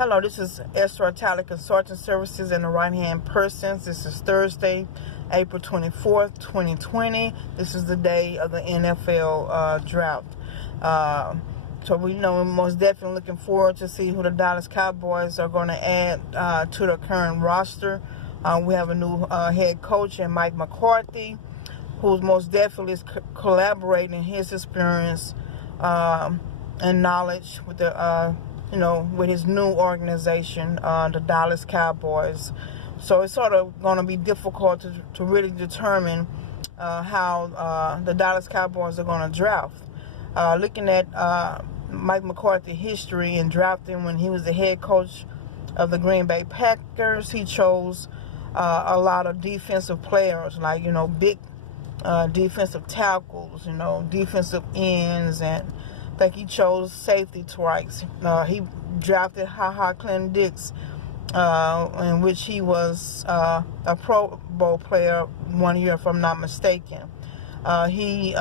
Hello, this is Tallie Consulting Services and the right-hand persons. This is Thursday, April 24th, 2020. This is the day of the NFL draft. So we know we're most definitely looking forward to see who the Dallas Cowboys are going to add to their current roster. We have a new head coach in Mike McCarthy, who's most definitely is collaborating his experience and knowledge with the with his new organization, the Dallas Cowboys. So it's sort of going to be difficult to really determine how the Dallas Cowboys are going to draft. Looking at Mike McCarthy's history in drafting when he was the head coach of the Green Bay Packers, he chose a lot of defensive players, like, big defensive tackles, defensive ends, and I think he chose safety twice. He drafted Clinton Dix, in which he was a Pro Bowl player 1 year, if I'm not mistaken. He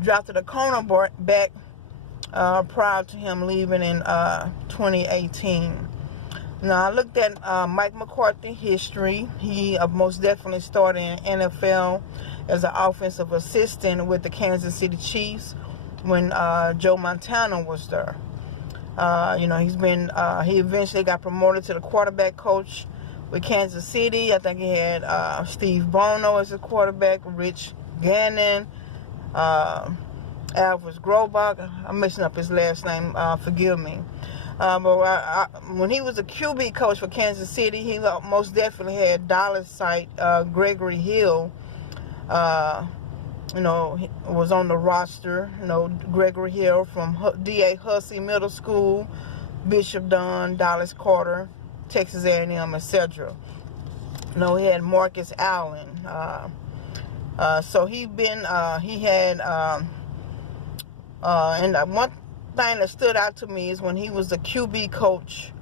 drafted a cornerback prior to him leaving in 2018. Now, I looked at Mike McCarthy's history. He most definitely started in NFL as an offensive assistant with the Kansas City Chiefs when Joe Montana was there. He eventually got promoted to the quarterback coach with Kansas City. I think he had Steve Bono as a quarterback, Rich Gannon, Alvis Grobach. I'm messing up his last name, forgive me. But when he was a QB coach for Kansas City, he most definitely had Dallas site Gregory Hill. Was on the roster. Gregory Hill from D.A. Hussey Middle School, Bishop Dunn, Dallas Carter, Texas A&M, etc. He had Marcus Allen. So and one thing that stood out to me is when he was the QB coach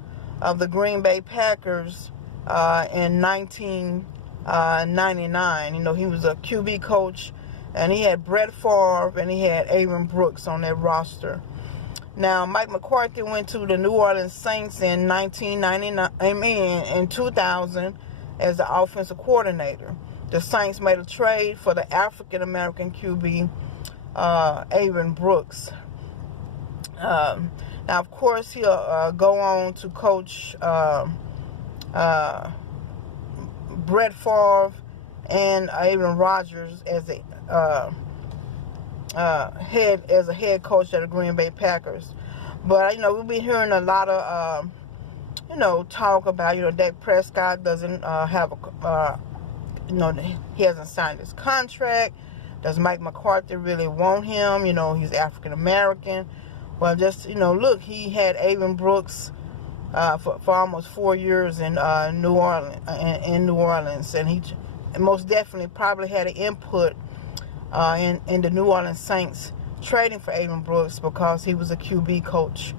of the Green Bay Packers in 1999. He was a QB coach, and he had Brett Favre and he had Aaron Brooks on that roster. Now, Mike McCarthy went to the New Orleans Saints in 2000 as the offensive coordinator. The Saints made a trade for the African-American QB, Aaron Brooks. Now, of course, he'll go on to coach Brett Favre and Aaron Rodgers as a head coach of the Green Bay Packers. But we've been hearing a lot of talk about Dak Prescott doesn't have he hasn't signed his contract. Does Mike McCarthy really want him? He's African American. Well, just look, he had Aaron Brooks for almost 4 years in New Orleans, and he most definitely probably had an input in the New Orleans Saints trading for Aaron Brooks because he was a QB coach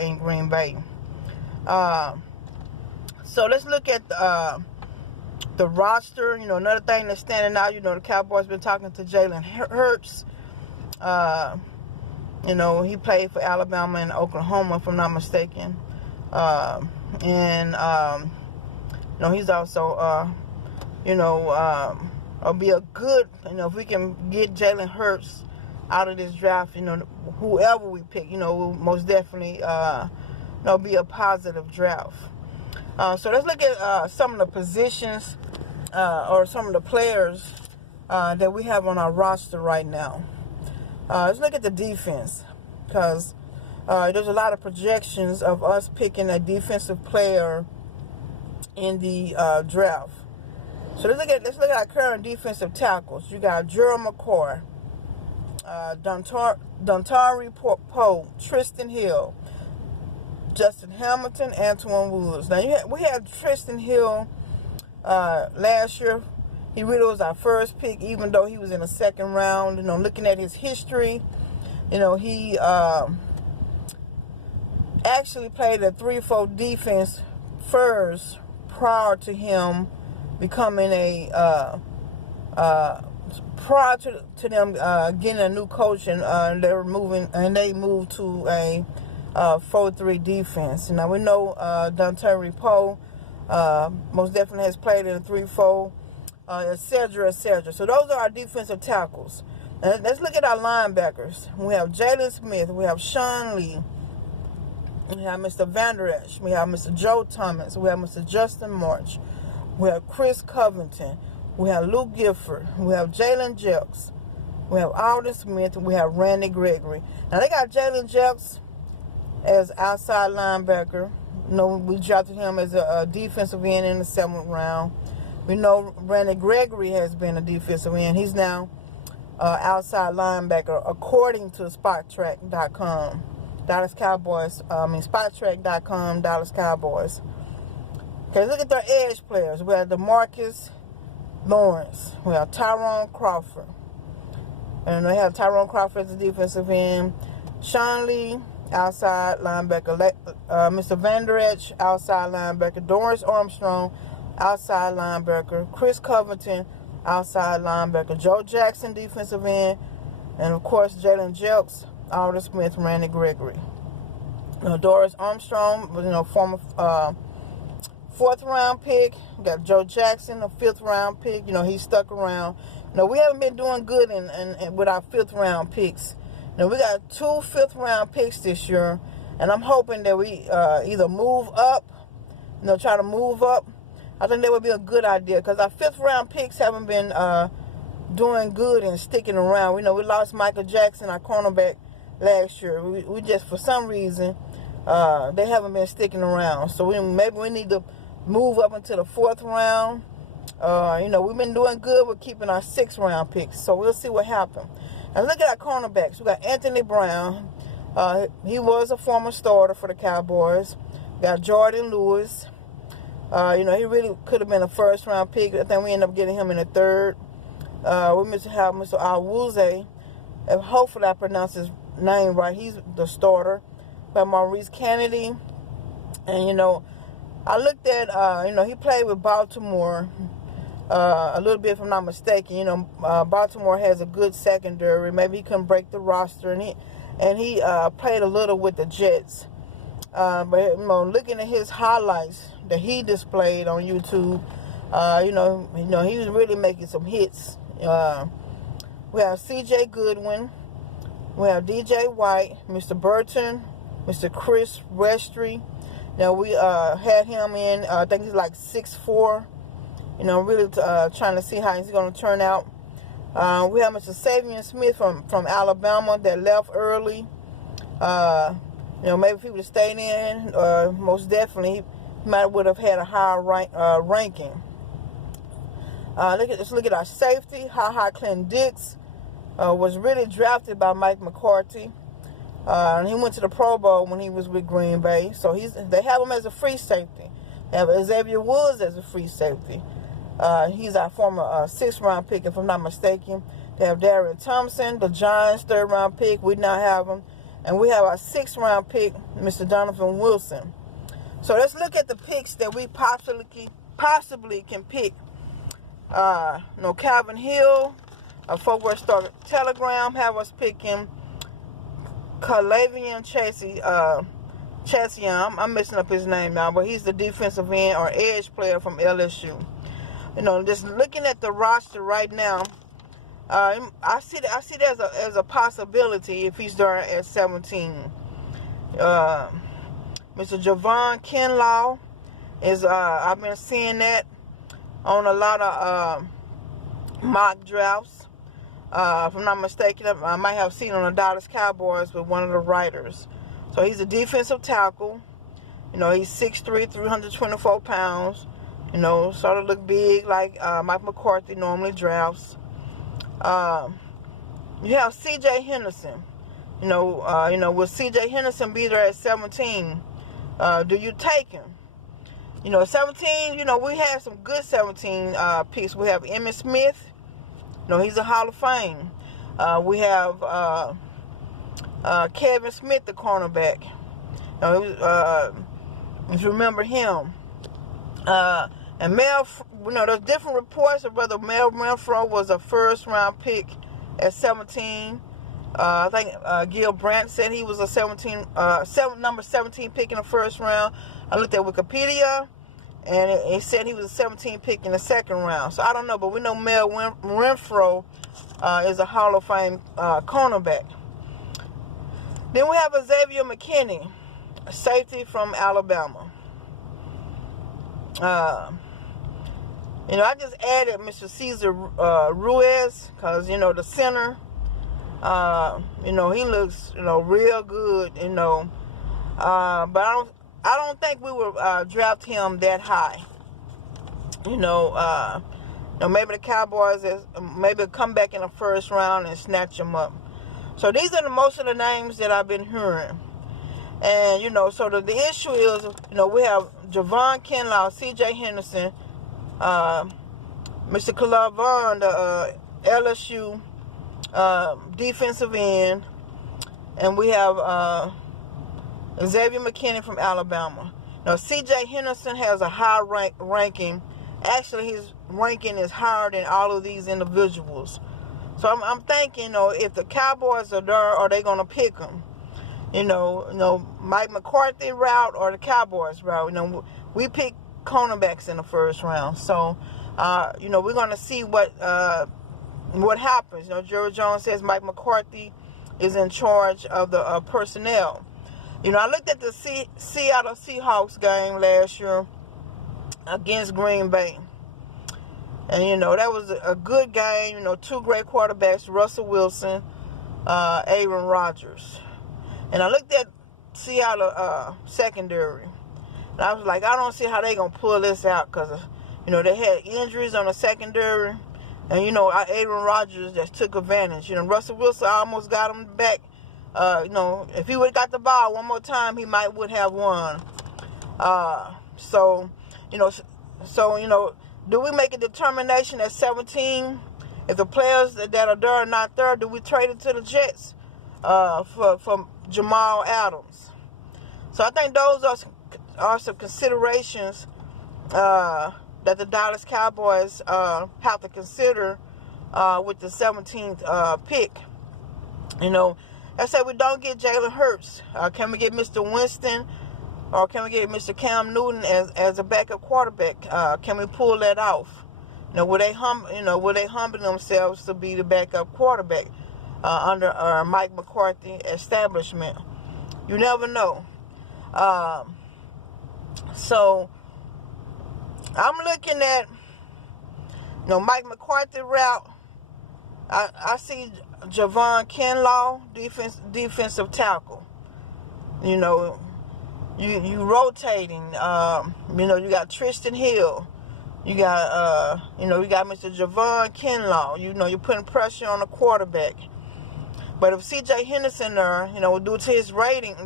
in Green Bay. So let's look at the roster. Another thing that's standing out, the Cowboys been talking to Jalen Hurts. He played for Alabama and Oklahoma, if I'm not mistaken. He's also, it'll be a good, if we can get Jalen Hurts out of this draft, whoever we pick, will most definitely, be a positive draft. So let's look at some of the positions or some of the players that we have on our roster right now. Let's look at the defense, because there's a lot of projections of us picking a defensive player in the draft. So let's look at our current defensive tackles. You got Gerald McCoy, Dontari Poe, Tristan Hill, Justin Hamilton, Antoine Woods. Now we had Tristan Hill last year. He really was our first pick, even though he was in the second round. Looking at his history, he actually played a 3-4 defense first prior to him becoming prior to them getting a new coach, and they moved to a 4-3 defense. Now we know Dontarie Poe most definitely has played in a 3-4, etc., etc. So those are our defensive tackles. And let's look at our linebackers. We have Jalen Smith. We have Sean Lee. We have Mr. Van Der Esch. We have Mr. Joe Thomas. We have Mr. Justin March. We have Chris Covington. We have Luke Gifford. We have Jalen Jelks. We have Alden Smith. We have Randy Gregory. Now they got Jalen Jelks as outside linebacker. You know, we drafted him as a defensive end in the 7th round. We know Randy Gregory has been a defensive end. He's now outside linebacker according to SpotTrack.com. Dallas Cowboys. SpotTrack.com. Dallas Cowboys. Okay, look at their edge players. We have DeMarcus Lawrence. We have Tyrone Crawford. And they have Tyrone Crawford as a defensive end. Sean Lee, outside linebacker. Mr. Van Der Esch, outside linebacker. Dorrance Armstrong, outside linebacker. Chris Covington, outside linebacker. Joe Jackson, defensive end. And, of course, Jalen Jelks, Alden Smith, Randy Gregory. Dorrance Armstrong, former 4th round pick. We got Joe Jackson, a 5th round pick. He stuck around. We haven't been doing good with our 5th round picks. Now, we got 2 5th round picks this year, and I'm hoping that we either move up, try to move up. I think that would be a good idea because our 5th round picks haven't been doing good and sticking around. We lost Michael Jackson, our cornerback, last year. We just, for some reason, they haven't been sticking around. So maybe we need to move up into the 4th round. We've been doing good with keeping our 6th round picks. So we'll see what happens. Now look at our cornerbacks. We got Anthony Brown. He was a former starter for the Cowboys. We got Jordan Lewis. He really could have been a 1st round pick. I think we ended up getting him in the 3rd. We have Mr. Awuzie. Hopefully I pronounce his name right. He's the starter. We have Maurice Kennedy. And, I looked at, he played with Baltimore a little bit, if I'm not mistaken. Baltimore has a good secondary. Maybe he couldn't break the roster. And he played a little with the Jets. But, looking at his highlights that he displayed on YouTube, he was really making some hits. We have C.J. Goodwin. We have D.J. White, Mr. Burton, Mr. Chris Restry. Now, we had him in, I think he's like 6'4". Really trying to see how he's going to turn out. We have Mr. Savion Smith from Alabama that left early. Maybe if he would have stayed in, most definitely, he would have had a higher ranking. Let's look at our safety. Ha Clinton Dix was really drafted by Mike McCarthy. And he went to the Pro Bowl when he was with Green Bay. So they have him as a free safety. They have Xavier Woods as a free safety. He's our former 6th round pick, if I'm not mistaken. They have Darian Thompson, the Giants' 3rd round pick. We now have him. And we have our 6th round pick, Mr. Donovan Wilson. So let's look at the picks that we possibly can pick. Calvin Hill, a Fort Worth Star Telegram, have us picking Calavian Chasian. I'm messing up his name now, but he's the defensive end or edge player from LSU. Just looking at the roster right now, I see that as a possibility if he's there at 17. Mr. Javon Kinlaw is I've been seeing that on a lot of mock drafts. If I'm not mistaken, I might have seen on the Dallas Cowboys with one of the writers. So he's a defensive tackle. He's 6'3", 324 pounds. Sort of look big like Mike McCarthy normally drafts. You have C.J. Henderson. Will C.J. Henderson be there at 17? Do you take him? 17, we had some good 17 picks. We have Emmitt Smith. He's a Hall of Fame. We have Kevin Smith, the cornerback. If you remember him. And there's different reports of whether Mel Renfro was a 1st round pick at 17. I think Gil Brandt said he was a number 17 pick in the first round. I looked at Wikipedia, and it said he was a 17 pick in the second round. So I don't know, but we know Mel Renfro is a Hall of Fame cornerback. Then we have Xavier McKinney, a safety from Alabama. I just added Mr. Cesar Ruiz because, the center, he looks, real good, but I don't think we would draft him that high. Maybe the Cowboys maybe come back in the first round and snatch him up. So these are most of the names that I've been hearing. And, so the issue is, we have Javon Kinlaw, C.J. Henderson, Mr. Calavon, the LSU defensive end, and we have Xavier McKinney from Alabama. Now, C.J. Henderson has a high ranking. Actually, his ranking is higher than all of these individuals. So I'm thinking, if the Cowboys are there, are they going to pick him? Mike McCarthy route or the Cowboys route. We pick cornerbacks in the first round. So, we're going to see what happens. Jerry Jones says Mike McCarthy is in charge of the personnel. I looked at the Seattle Seahawks game last year against Green Bay. And, that was a good game. Two great quarterbacks, Russell Wilson, Aaron Rodgers. And I looked at Seattle secondary. And I was like, I don't see how they're going to pull this out because, they had injuries on the secondary. And, Aaron Rodgers just took advantage. Russell Wilson almost got him back. If he would have got the ball one more time, he would have won. Do we make a determination at 17? If the players that are there are not there, do we trade it to the Jets for Jamal Adams? So I think those are some considerations that the Dallas Cowboys have to consider with the 17th pick. Let's say we don't get Jalen Hurts. Can we get Mr. Winston? Or can we get Mr. Cam Newton as a backup quarterback? Can we pull that off? Will they humble themselves to be the backup quarterback under Mike McCarthy establishment? You never know. So I'm looking at Mike McCarthy route. I see Javon Kinlaw, defensive tackle. You rotating. You got Tristan Hill. You got Mr. Javon Kinlaw. You're putting pressure on the quarterback. But if C.J. Henderson there, due to his rating,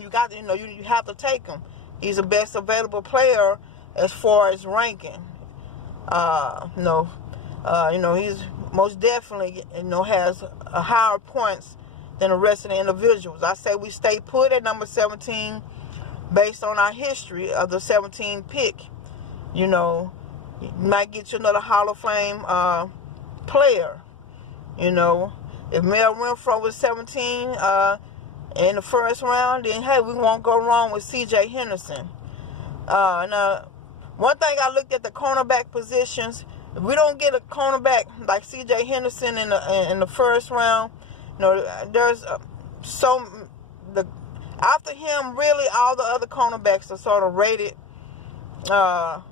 you got, you have to take him. He's the best available player as far as ranking. He's most definitely, has a higher points than the rest of the individuals. I say we stay put at number 17 based on our history of the 17 pick. You might get you another Hall of Fame player. If Mel Renfro was 17 in the first round, then hey, we won't go wrong with C.J. Henderson. Now, one thing I looked at the cornerback positions. If we don't get a cornerback like C.J. Henderson in the first round, there's after him, really all the other cornerbacks are sort of rated. They're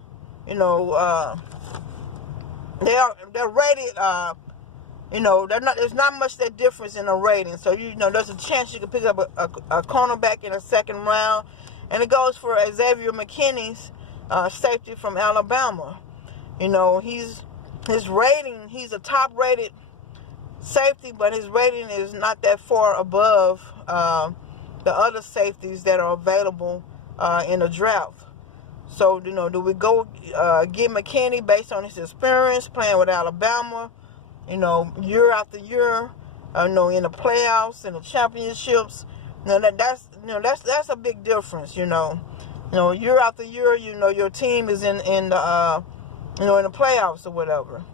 rated. There's not much that difference in the rating. So there's a chance you can pick up a cornerback in the second round, and it goes for Xavier McKinney's safety from Alabama. His rating, he's a top rated safety, but his rating is not that far above the other safeties that are available in the draft. So, do we go get McKinney based on his experience playing with Alabama, year after year, in the playoffs and the championships? That's a big difference, year after year, your team is in the in the playoffs or whatever.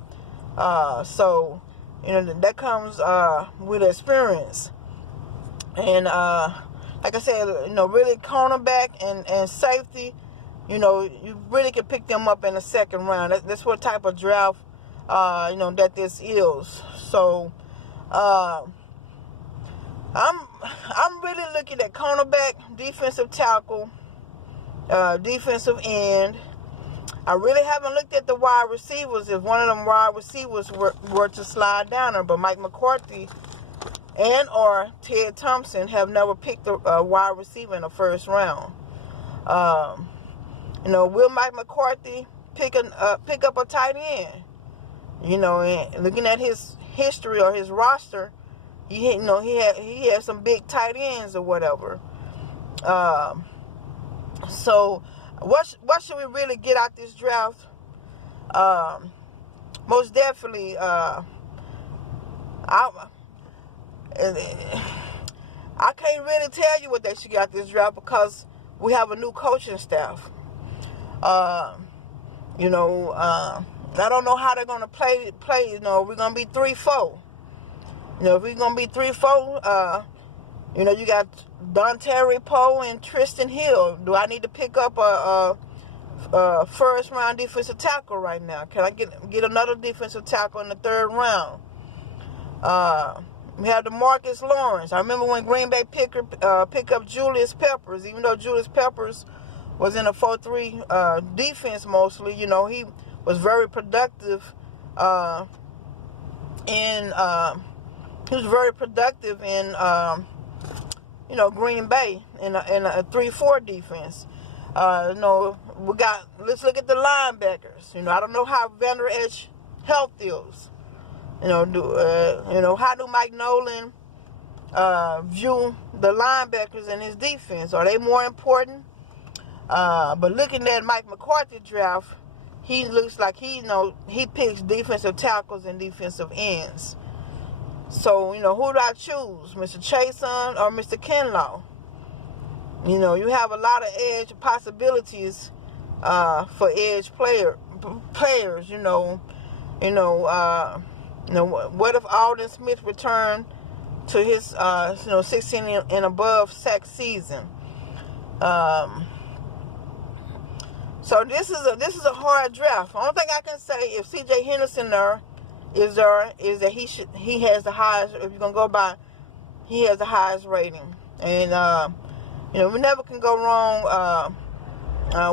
So, You know, that comes with experience. And like I said, you know, really cornerback and safety, you know, you really can pick them up in the second round. That's what type of draft, you know, that this is. So I'm really looking at cornerback, defensive tackle, defensive end. I really haven't looked at the wide receivers. If one of them wide receivers were to slide down there, but Mike McCarthy and or Ted Thompson have never picked a wide receiver in the first round. You know, will Mike McCarthy pick up a tight end? You know, and looking at his history or his roster, he had some big tight ends or whatever. So what should we really get out this draft? Most definitely, I can't really tell you what they should get out this draft because we have a new coaching staff. You know, I don't know how they're gonna play. You know, we're gonna be 3-4. You know, if we're gonna be 3-4, you know, you got Dontari Poe and Tristan Hill. Do I need to pick up a first round defensive tackle right now? Can I get another defensive tackle in the third round? We have DeMarcus Lawrence. I remember when Green Bay picked up Julius Peppers, even though Julius Peppers was in a 4-3 defense mostly. You know, he was very productive in you know, Green Bay in a 3-4 defense. You know, let's look at the linebackers. You know, I don't know how Vander Esch health is. You know, how do Mike Nolan view the linebackers in his defense? Are they more important? But looking at Mike McCarthy draft, he looks like he picks defensive tackles and defensive ends. So, you know, who do I choose? Mr. Chason or Mr. Kinlaw? You know, you have a lot of edge possibilities for edge players. You know, what if Alden Smith returned to his 16 and above sack season? So this is a hard draft. The only thing I can say, if C.J. Henderson is that he has the highest. If you're gonna go by, he has the highest rating, and you know, we never can go wrong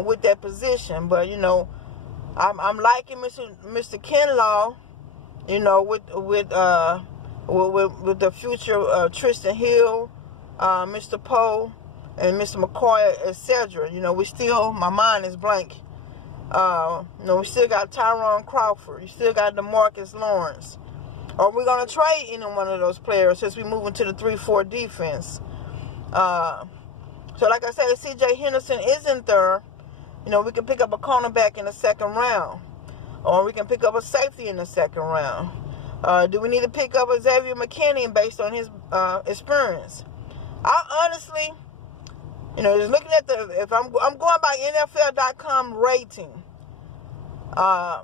with that position. But you know, I'm liking Mr. Kinlaw. You know, with the future Tristan Hill, Mr. Poe, and Mr. McCoy, etc. You know, my mind is blank. You know, we still got Tyrone Crawford. You still got DeMarcus Lawrence. Are we gonna trade any one of those players since we move into the 3-4 defense? So like I said, if C.J. Henderson isn't there, you know, we can pick up a cornerback in the second round. Or we can pick up a safety in the second round. Do we need to pick up Xavier McKinney based on his experience? I honestly, you know, just looking at if I'm going by NFL.com rating, I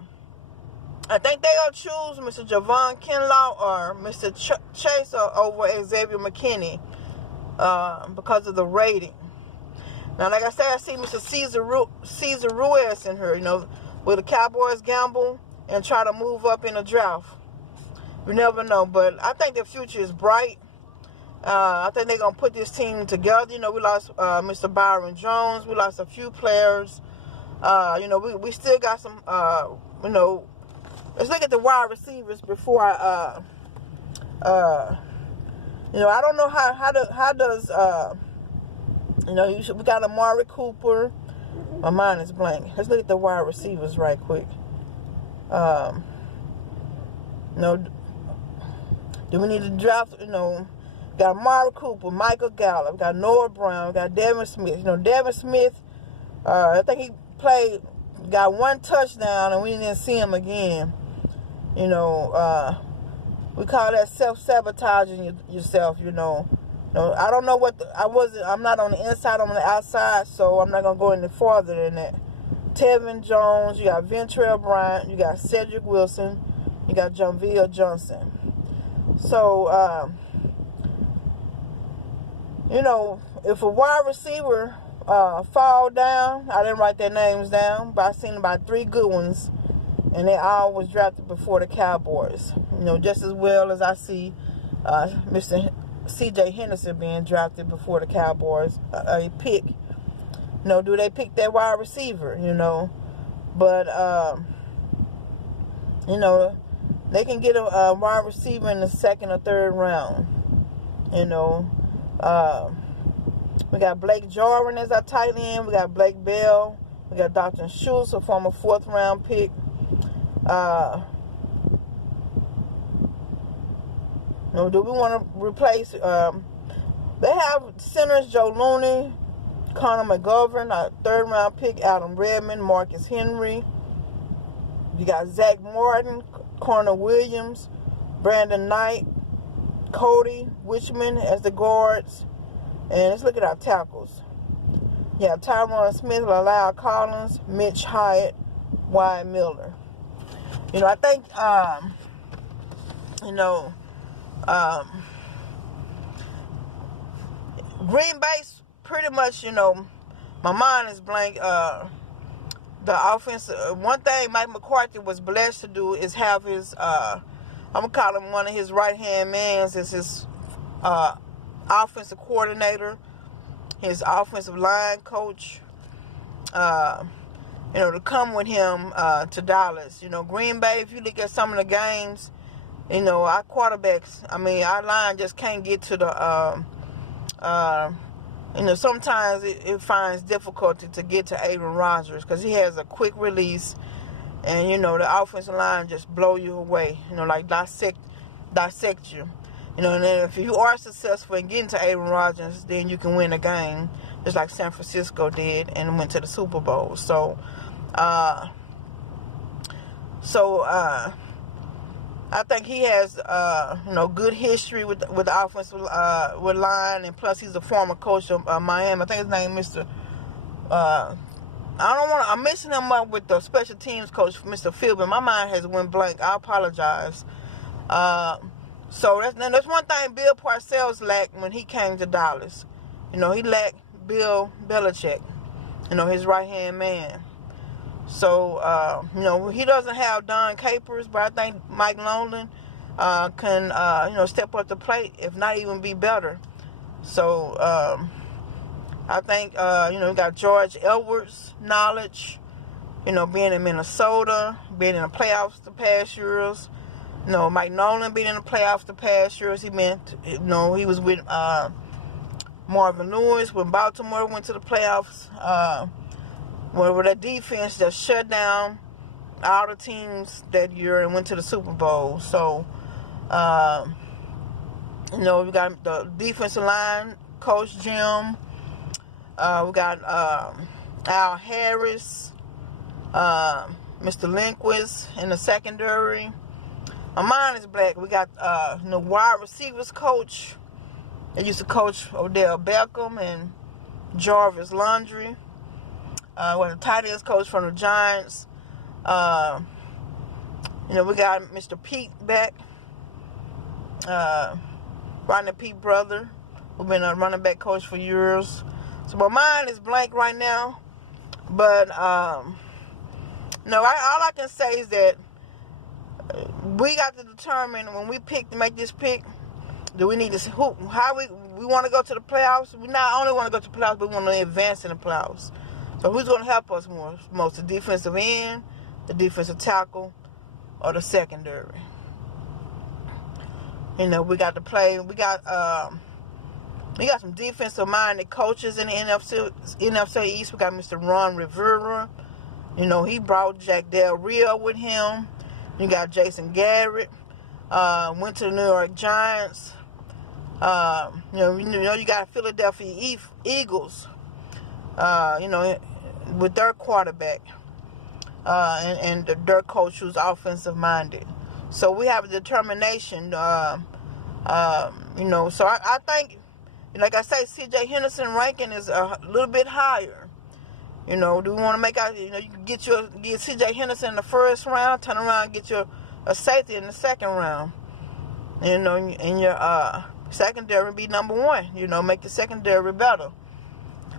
think they'll choose Mr. Javon Kinlaw or Mr. Chaser over Xavier McKinney because of the rating. Now, like I said, I see Mr. Cesar Ruiz in here, you know, will the Cowboys gamble and try to move up in the draft? You never know, but I think the future is bright. I think they're going to put this team together. You know, we lost Mr. Byron Jones. We lost a few players. You know, we still got some, you know, let's look at the wide receivers before you know, I don't know how does, you know, we got Amari Cooper. My mind is blank. Let's look at the wide receivers right quick. You know, do we need to draft, you know, got Amari Cooper, Michael Gallup, got Noah Brown, got Devin Smith. You know, Devin Smith, I think he got one touchdown and we didn't see him again. You know, we call that self-sabotaging yourself, you know. No, I don't know I'm not on the inside, I'm on the outside, so I'm not going to go any farther than that. Tevin Jones, you got Ventrell Bryant, you got Cedric Wilson, you got Jonville Johnson. So, if a wide receiver fall down, I didn't write their names down, but I seen about 3 good ones, and they all was drafted before the Cowboys. Just as well as I see Mr. C.J. Henderson being drafted before the Cowboys. A pick. Do they pick that wide receiver? But they can get a wide receiver in the 2nd or 3rd round. We got Blake Jarwin as our tight end. We got Blake Bell. We got Dr. Schultz, a former 4th round pick. Do we want to replace? They have centers: Joe Looney, Connor McGovern, a 3rd round pick, Adam Redmond, Marcus Henry. You got Zach Martin, Corner Williams, Brandon Knight, Cody Wichman as the guards. And let's look at our tackles. Yeah, Tyron Smith, Lyle Collins, Mitch Hyatt, Wyatt Miller. I think, Green Bay's pretty much, my mind is blank. The offense, one thing Mike McCarthy was blessed to do is have his, I'm going to call him one of his right-hand mans, is his offensive coordinator, his offensive line coach, to come with him to Dallas. Green Bay, if you look at some of the games, our quarterbacks, our line just can't get to the, sometimes it finds difficulty to get to Aaron Rodgers because he has a quick release, and, the offensive line just blow you away, like dissect you. And then if you are successful in getting to Aaron Rodgers, then you can win a game, just like San Francisco did and went to the Super Bowl. So I think he has, good history with the offensive with line, and plus he's a former coach of Miami. I think his name is Mr. I'm mixing him up with the special teams coach, Mr. Philbin. My mind has went blank. I apologize. So that's one thing Bill Parcells lacked when he came to Dallas. He lacked Bill Belichick, his right-hand man. So, he doesn't have Don Capers, but I think Mike Nolan can, step up the plate, if not even be better. So, I think, we got George Edwards' knowledge, being in Minnesota, being in the playoffs the past years. Mike Nolan being in the playoffs the past years. He was with Marvin Lewis when Baltimore went to the playoffs. Where that defense that shut down all the teams that year and went to the Super Bowl. So, we got the defensive line coach, Jim. We got Al Harris, Mr. Lindquist in the secondary. My mind is black. We got wide receivers coach. They used to coach Odell Beckham and Jarvis Landry. The tight ends coach from the Giants. We got Mr. Pete back. Rodney Pete brother, who's been a running back coach for years. So my mind is blank right now. But all I can say is that we got to determine when we make this pick. Do we need to how we want to go to the playoffs? We not only want to go to the playoffs, but we want to advance in the playoffs. So who's going to help us most? The defensive end, the defensive tackle, or the secondary? We got to play. We got some defensive-minded coaches in the NFC East. We got Mr. Ron Rivera. He brought Jack Del Rio with him. You got Jason Garrett. Went to the New York Giants. You got Philadelphia Eagles. With their quarterback and their coach who's offensive minded. So we have a determination, so I think, like I say, C.J. Henderson ranking is a little bit higher. Do we want to make out, you can get C.J. Henderson in the 1st round, turn around and get a safety in the 2nd round. You know, in your secondary be number one. You know, make the secondary better.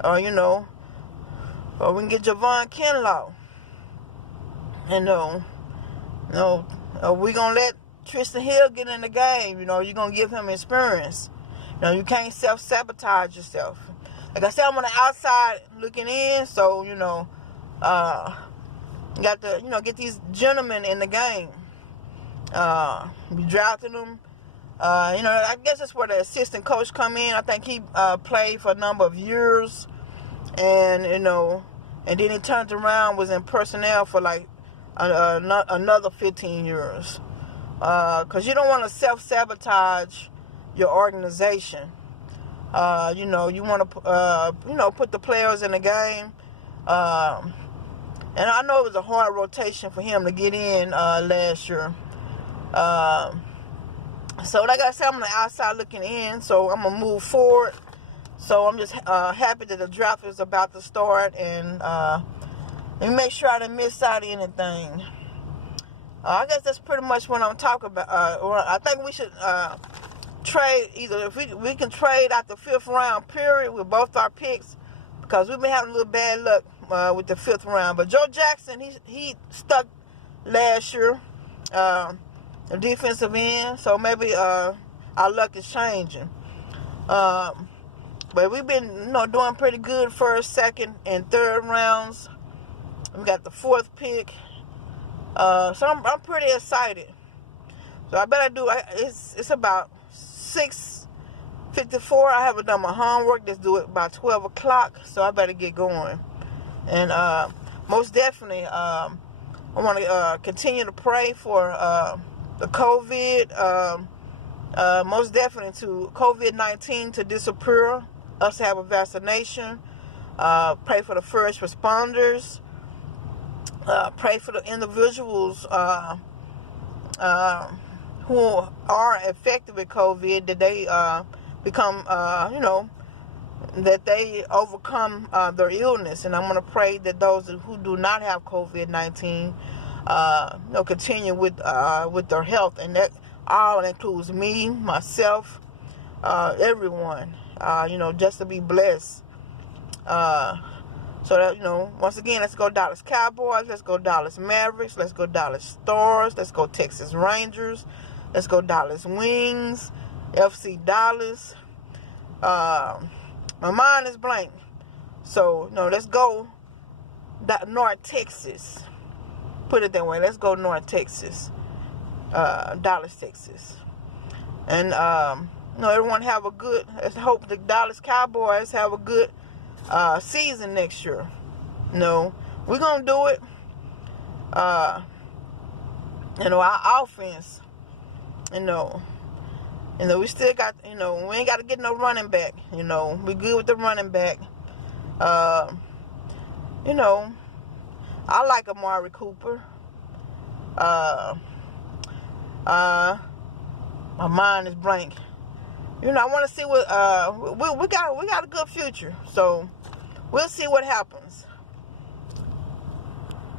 You know, or we can get Javon Kinlaw. You know, we gonna let Tristan Hill get in the game. You know, you're gonna give him experience. You know, you can't self-sabotage yourself. Like I said, I'm on the outside looking in, so, you know, you got to, you know, get these gentlemen in the game. Be drafting them. You know, I guess that's where the assistant coach come in. I think he played for a number of years. And, you know, and then he turned around, was in personnel for like another 15 years. Because you don't want to self-sabotage your organization. You know, you want to, you know, put the players in the game. And I know it was a hard rotation for him to get in last year. So, like I said, I'm on the outside looking in, so I'm going to move forward. So, I'm just happy that the draft is about to start, and make sure I didn't miss out anything. I guess that's pretty much what I'm talking about. I think we should trade, either if we can trade out the 5th round period with both our picks, because we've been having a little bad luck with the 5th round. But Joe Jackson, he stuck last year, the defensive end, so maybe our luck is changing. But we've been, you know, doing pretty good 1st, 2nd, and 3rd rounds. We got the 4th pick. So I'm pretty excited. So I better do. It's about 6:54. I haven't done my homework. Let's do it by 12 o'clock. So I better get going. And most definitely, I want to continue to pray for the COVID. Most definitely to COVID-19 to disappear. Us to have a vaccination. Pray for the first responders. Pray for the individuals who are affected with COVID, that they become, you know, that they overcome their illness. And I'm going to pray that those who do not have COVID-19, you know, continue with their health. And that all includes me, myself, everyone, you know, just to be blessed. So that, you know, once again, let's go Dallas Cowboys, let's go Dallas Mavericks, let's go Dallas Stars, let's go Texas Rangers, let's go Dallas Wings, FC Dallas. My mind is blank. So, you know, let's go North Texas. Put it that way. Let's go North Texas. Dallas, Texas. And, you know, everyone have a good, let's hope the Dallas Cowboys have a good season next year. You know, we're gonna do it. You know, our offense, you know, we still got, you know, we ain't got to get no running back. You know, we good with the running back. You know, I like Amari Cooper. My mind is blank. You know, I want to see what we got a good future. So we'll see what happens.